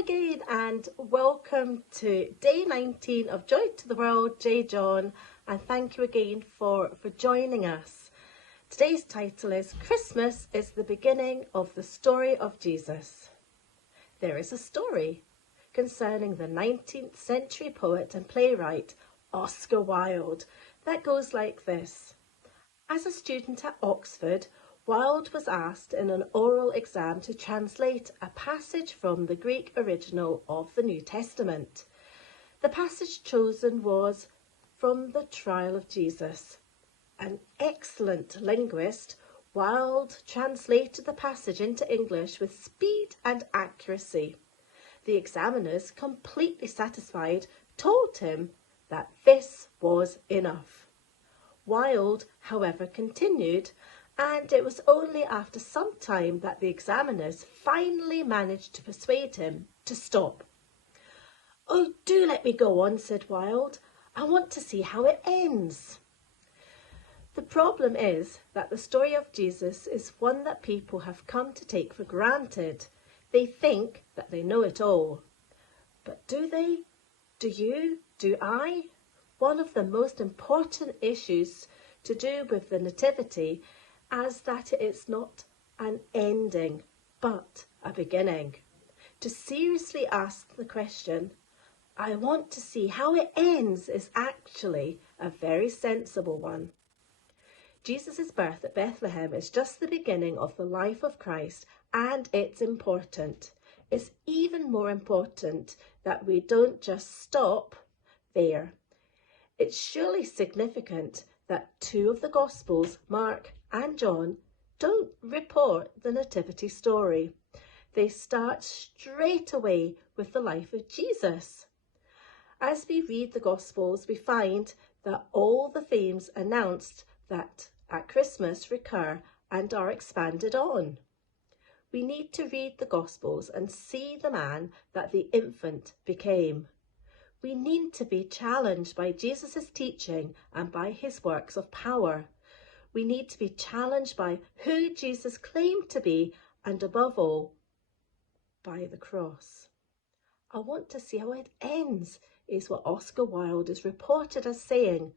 again and welcome to day 19 of Joy to the World, J. John, and thank you again for joining us. Today's title is Christmas is the beginning of the story of Jesus. There is a story concerning the 19th century poet and playwright Oscar Wilde that goes like this. As a student at Oxford, Wilde was asked in an oral exam to translate a passage from the Greek original of the New Testament. The passage chosen was from the Trial of Jesus. An excellent linguist, Wilde translated the passage into English with speed and accuracy. The examiners, completely satisfied, told him that this was enough. Wilde, however, continued, and it was only after some time that the examiners finally managed to persuade him to stop. "Oh, do let me go on," said Wilde. "I want to see how it ends." The problem is that the story of Jesus is one that people have come to take for granted. They think that they know it all. But do they? Do you? Do I? One of the most important issues to do with the Nativity is that it is not an ending, but a beginning. To seriously ask the question, "I want to see how it ends," is actually a very sensible one. Jesus' birth at Bethlehem is just the beginning of the life of Christ, and it's important. It's even more important that we don't just stop there. It's surely significant that two of the Gospels, Mark and John, don't report the Nativity story. They start straight away with the life of Jesus. As we read the Gospels, we find that all the themes announced that at Christmas recur and are expanded on. We need to read the Gospels and see the man that the infant became. We need to be challenged by Jesus' teaching and by his works of power. We need to be challenged by who Jesus claimed to be and, above all, by the cross. "I want to see how it ends," is what Oscar Wilde is reported as saying.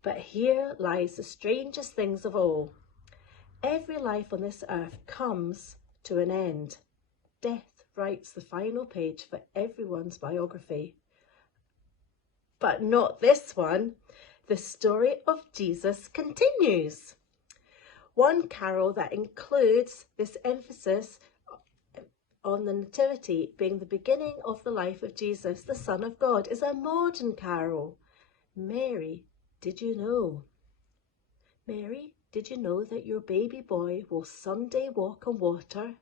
But here lies the strangest things of all. Every life on this earth comes to an end. Death writes the final page for everyone's biography. But not this one. The story of Jesus continues. One carol that includes this emphasis on the Nativity being the beginning of the life of Jesus, the Son of God, is a modern carol. Mary, did you know? Mary, did you know that your baby boy will someday walk on water?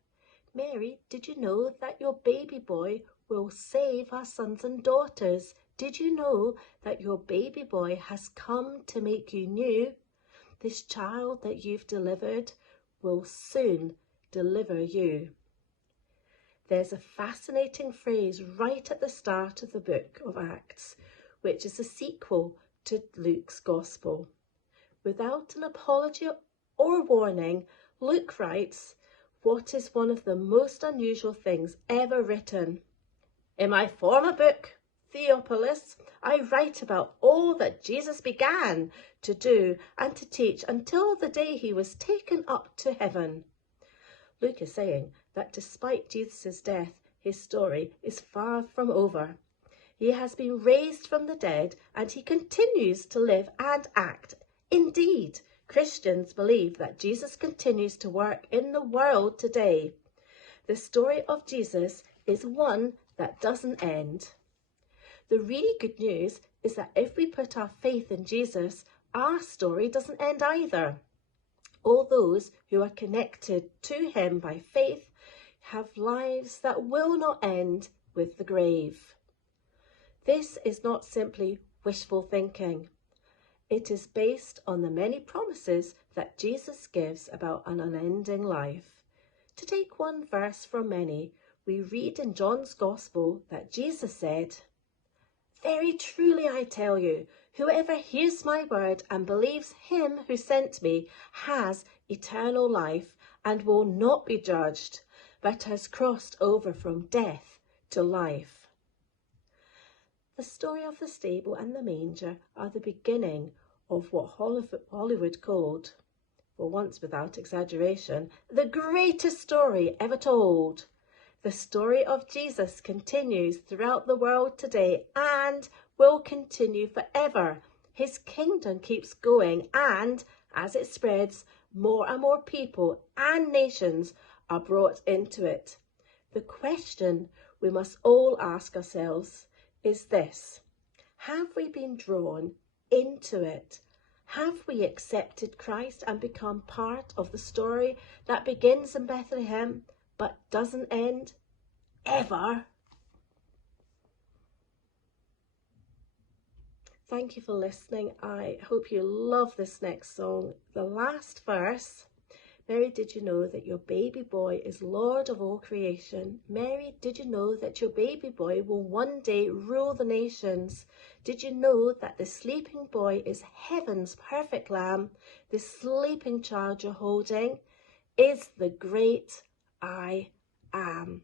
Mary, did you know that your baby boy will save our sons and daughters? Did you know that your baby boy has come to make you new? This child that you've delivered will soon deliver you. There's a fascinating phrase right at the start of the book of Acts, which is a sequel to Luke's Gospel. Without an apology or warning, Luke writes what is one of the most unusual things ever written. "In my former book, Theophilus, I write about all that Jesus began to do and to teach until the day he was taken up to heaven." Luke is saying that despite Jesus' death, his story is far from over. He has been raised from the dead and he continues to live and act. Indeed, Christians believe that Jesus continues to work in the world today. The story of Jesus is one that doesn't end. The really good news is that if we put our faith in Jesus, our story doesn't end either. All those who are connected to him by faith have lives that will not end with the grave. This is not simply wishful thinking. It is based on the many promises that Jesus gives about an unending life. To take one verse from many, we read in John's Gospel that Jesus said, "Very truly I tell you, whoever hears my word and believes him who sent me has eternal life and will not be judged, but has crossed over from death to life. The story of the stable and the manger are the beginning of what Hollywood called, for once without exaggeration, the greatest story ever told. The story of Jesus continues throughout the world today and will continue forever. His kingdom keeps going, and as it spreads, more and more people and nations are brought into it. The question we must all ask ourselves is this: have we been drawn into it? Have we accepted Christ and become part of the story that begins in Bethlehem but doesn't end ever? Thank you for listening. I hope you love this next song. The last verse: Mary, did you know that your baby boy is Lord of all creation? Mary, did you know that your baby boy will one day rule the nations? Did you know that the sleeping boy is heaven's perfect lamb? The sleeping child you're holding is the great I am.